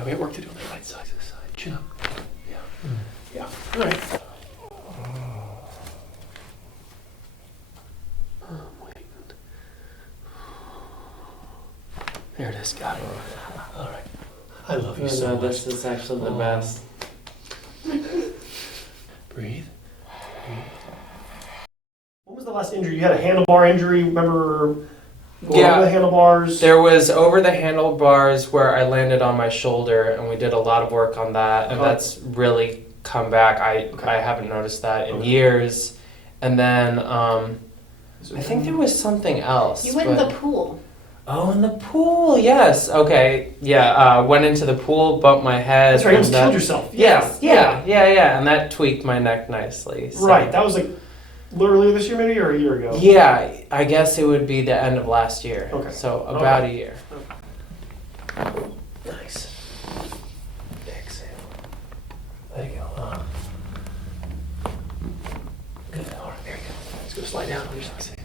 Yeah, we have work to do on the right side to the side. Chin up. Yeah. Yeah. All right. I'm waiting. There it is. Got it. All right. I love you so much. This is actually the best. Breathe. When was the last injury? You had a handlebar injury. Remember? Yeah. Over the handlebars. There was over the handlebars where I landed on my shoulder, and we did a lot of work on that, and that's really come back. I haven't noticed that in years. And then I think there was something else. You went in the pool. Oh, in the pool, yes. Okay, yeah. Went into the pool, bumped my head. That's right. You almost killed yourself. Yeah. And that tweaked my neck nicely. So. Right. That was like earlier this year, maybe, or a year ago. Yeah, I guess it would be the end of last year. Okay. So about a year. Nice. Exhale. Let it go. Good. All right. There you go. Let's go slide down. Just exhale.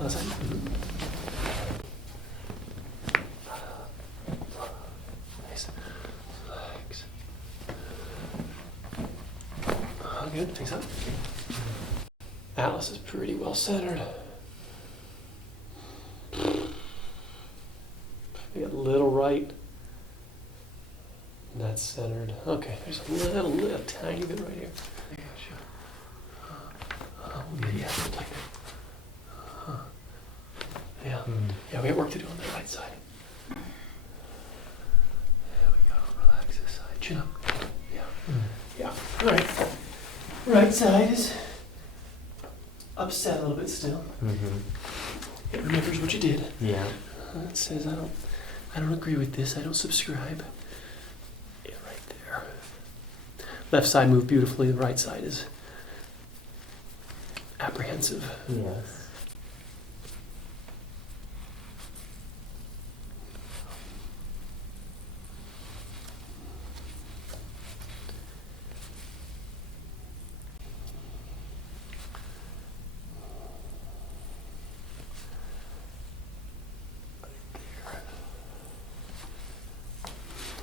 That's it. Nice. Relax. Good. Takes up. Atlas is pretty well centered. Maybe a little right. That's centered. Okay, there's a little tiny bit right here. Yeah, like that. Yeah. Yeah, we have work to do on the right side. There we go. Relax this side. Chin up. Yeah. Yeah. All right. Right side is upset a little bit still. It remembers what you did. Yeah. It says I don't agree with this. I don't subscribe. Yeah, right there. Left side moved beautifully. The right side is apprehensive. Yes.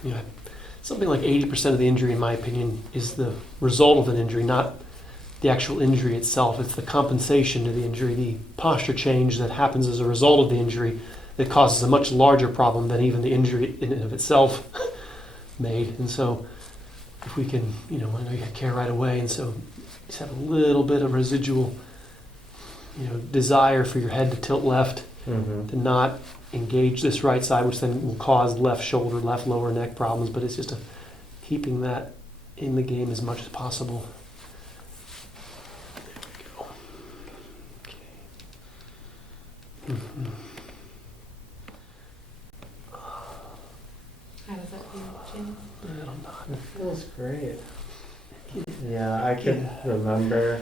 Yeah, something like 80% of the injury, in my opinion, is the result of an injury, not the actual injury itself. It's the compensation to the injury, the posture change that happens as a result of the injury that causes a much larger problem than even the injury in and of itself made. And so if we can, I know you got care right away, and so just have a little bit of residual, desire for your head to tilt left, to not engage this right side, which then will cause left shoulder, left lower neck problems, but it's just keeping that in the game as much as possible. There we go. Okay. How does that feel, Jim? It feels great. Yeah, I can remember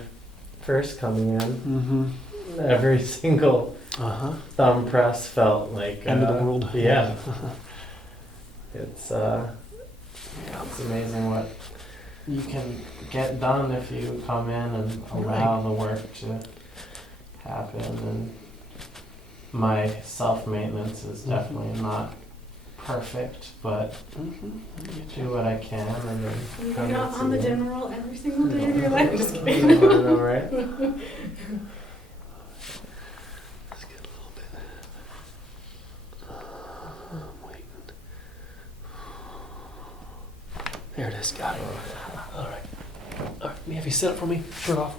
first coming in. Every single thumb press felt like end of the world. Yeah. It's amazing what you can get done if you come in and allow the work to happen. And my self-maintenance is definitely not perfect, but do what I can, and then You're not on the general every single day of your life. Just I kidding. know, right? Let's get a little bit. I'm waiting. There it is. Got it. All right. All right. Let me have you set up for me. Shirt off.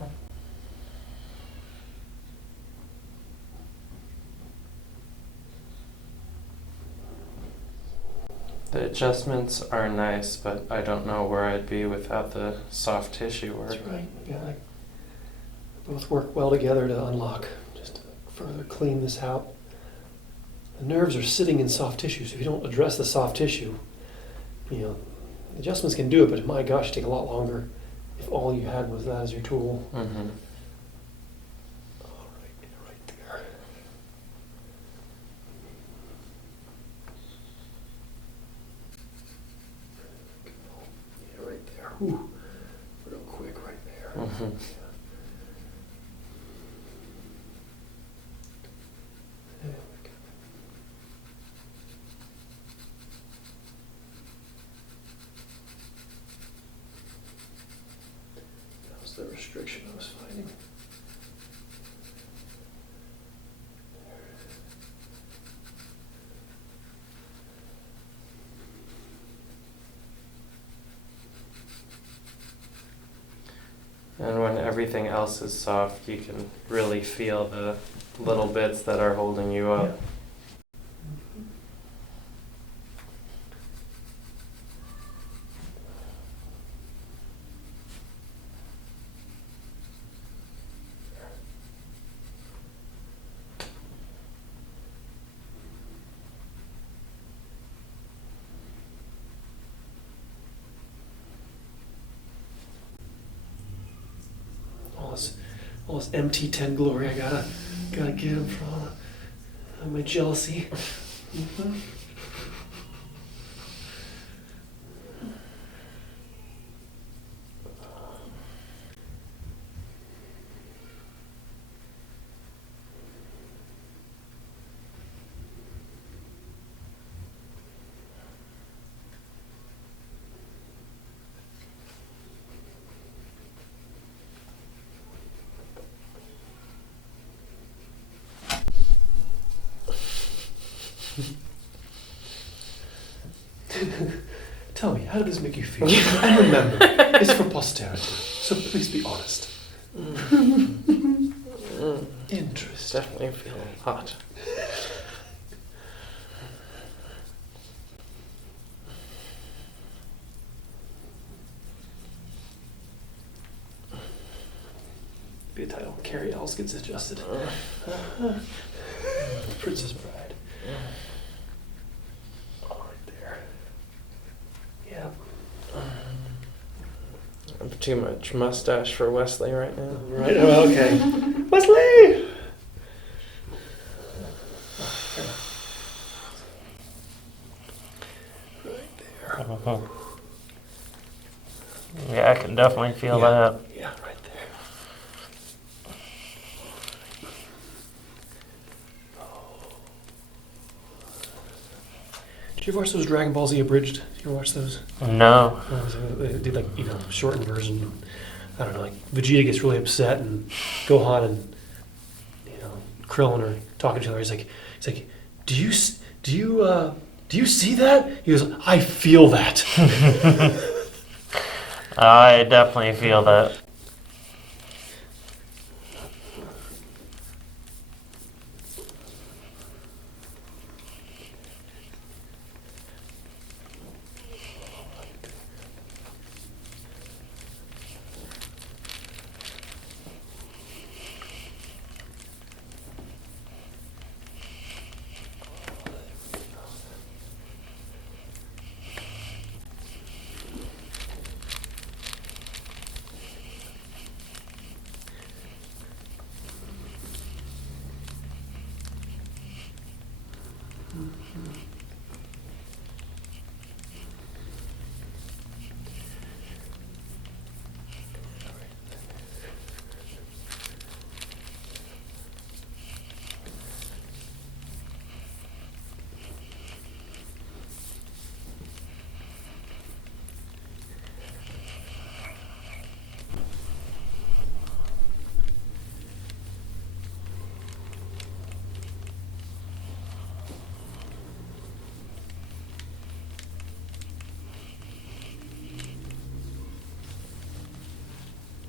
The adjustments are nice, but I don't know where I'd be without the soft tissue work. That's right. Yeah, both work well together to unlock, just to further clean this out. The nerves are sitting in soft tissue, so if you don't address the soft tissue, adjustments can do it, but my gosh, it'd take a lot longer if all you had was that as your tool. All right, right there. Yeah, right there. Whew. Real quick right there. There restriction I was finding. And when everything else is soft, you can really feel the little bits that are holding you up. All this MT10 glory I gotta get him from my jealousy. Mm-hmm. Tell me, how did this make you feel? And remember, it's for posterity, so please be honest. Interesting. Definitely feeling hot. Be a title. Carrie Ells gets adjusted. Princess Bride. Yeah. I have too much mustache for Wesley right now. Right. Oh, okay. Wesley. Right there. Uh-huh. Yeah, I can definitely feel that. Yeah, right there. Did you ever watch those Dragon Ball Z abridged? Did you ever watch those? No. They did like, shortened version. I don't know, like Vegeta gets really upset and Gohan and Krillin are talking to each other. He's like, do you see that? He goes, I feel that. I definitely feel that.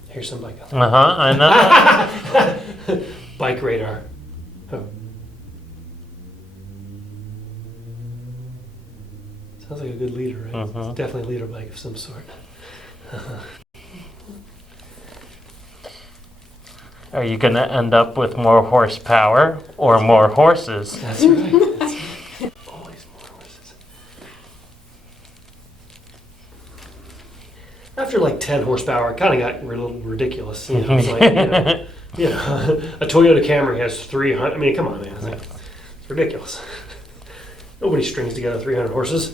Here's some bike. I know. Bike radar. Oh. Sounds like a good leader, right? Uh-huh. It's definitely a leader bike of some sort. Are you going to end up with more horsepower or more horses? That's right. Always more horses. After like 10 horsepower, it kind of got a little ridiculous. It's like, a Toyota Camry has 300. I mean, come on, man. It's ridiculous. Nobody strings together 300 horses.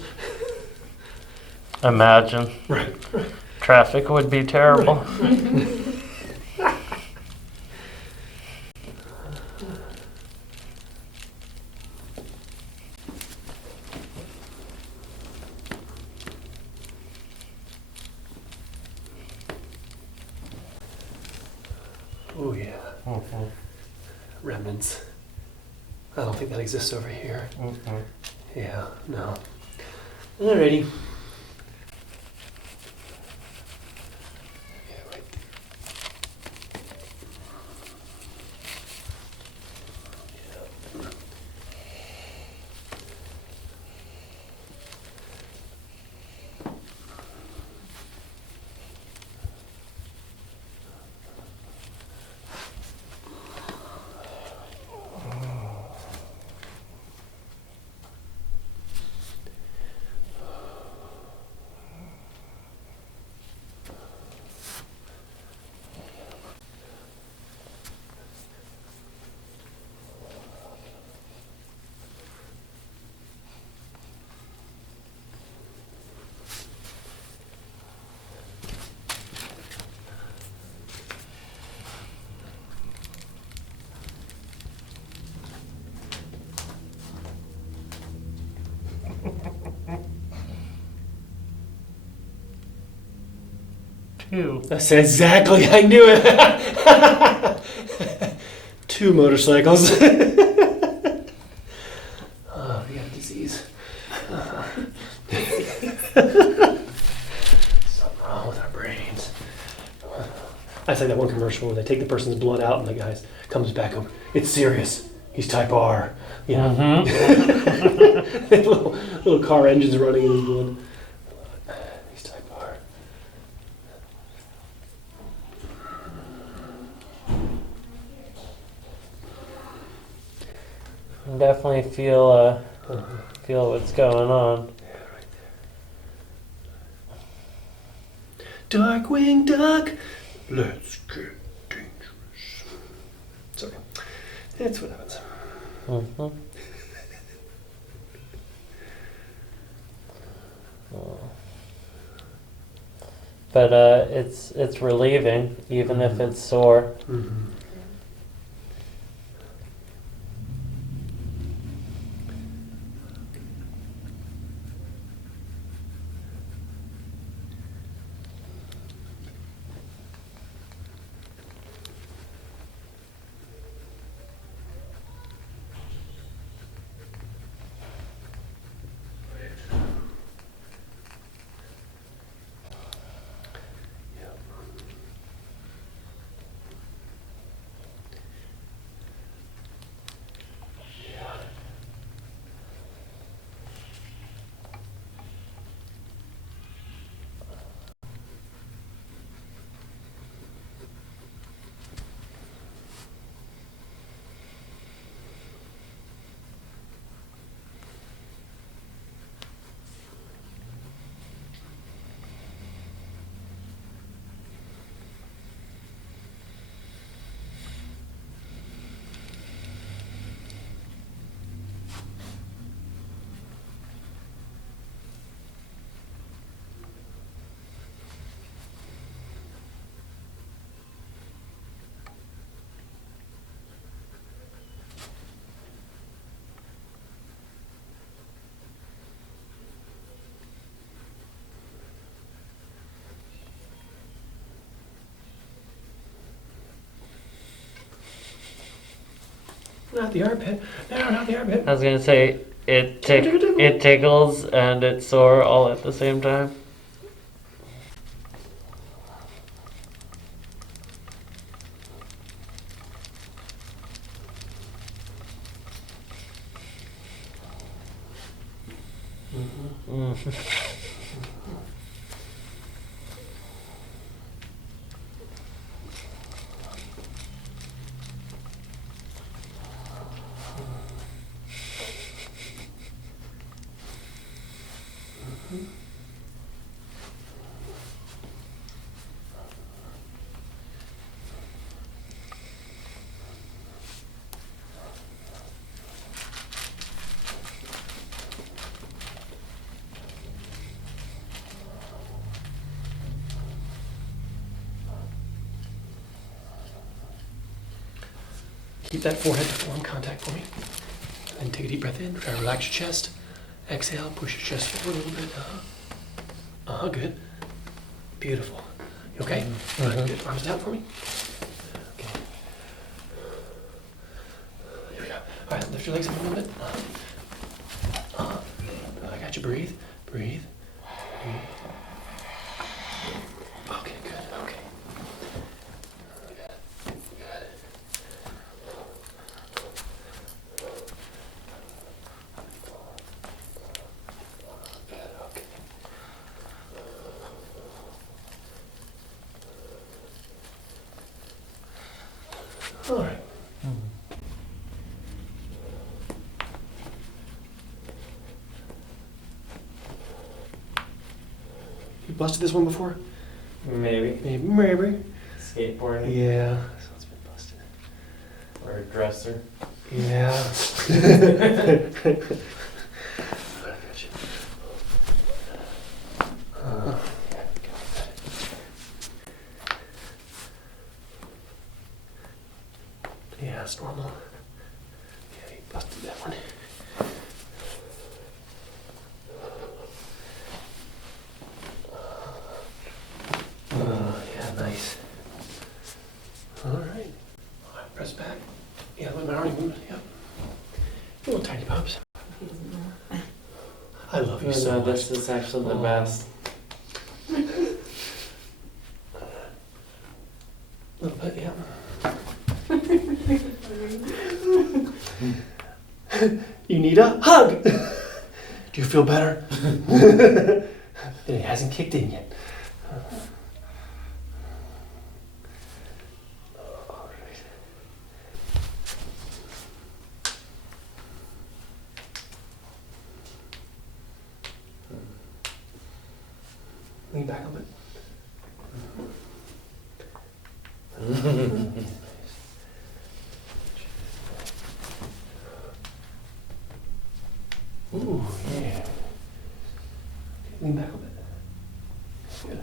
Imagine. Right. Traffic would be terrible. Right. Oh yeah, Mm-hmm. remnants. I don't think that exists over here. Mm-hmm. Yeah, no. Alrighty. Yeah, right there. Yeah. Two. That's exactly, I knew it. 2 motorcycles. Oh, we got a disease. Something wrong with our brains. I say that one commercial where they take the person's blood out and the guy comes back home. It's serious. He's type R. You know, Mm-hmm. little car engines running in his blood. He's type R. Definitely feel what's going on. Darkwing Duck, let's get dangerous. Sorry, that's what happens. Mm-hmm. But it's relieving, even if it's sore. Mm-hmm. Not the armpit. No, not the armpit. I was gonna say it tickles and it's sore all at the same time. Mm. Keep that forehead to form contact for me. And take a deep breath in. Try to relax your chest. Exhale, push your chest forward a little bit. Good. Beautiful. You okay? Mhm. Good. Arms down for me. Okay. Lift your legs up a little bit. I got you. Breathe. Breathe. Okay, good. Okay. Good. Good. Good. Okay. All right. You busted this one before? Maybe. Maybe. Skateboarding Yeah. This one's been busted. or a dresser. Yeah. Yeah, that's normal. Yeah, you busted that one. Yeah, nice. All right. All right, press back. Yeah, let my arm move. Yep. Little tiny pops. He doesn't know. I love you so much. This is actually the Oh. best. A little bit, yeah. You need a hug. Do you feel better? It hasn't kicked in yet. All right. Lean back a bit. Ooh, yeah. Okay, lean back a bit. Good.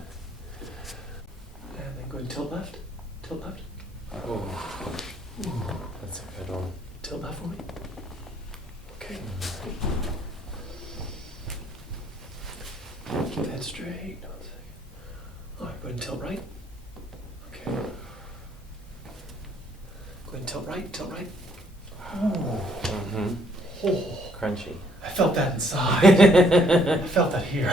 And then go and tilt left. Tilt left. Oh, that's a good one. Tilt left for me. Okay. Keep that straight. 1 second. All right, go ahead and tilt right. Okay. Go ahead and tilt right. Tilt right. Mm-hmm. Oh, Crunchy. I felt that inside. I felt that here.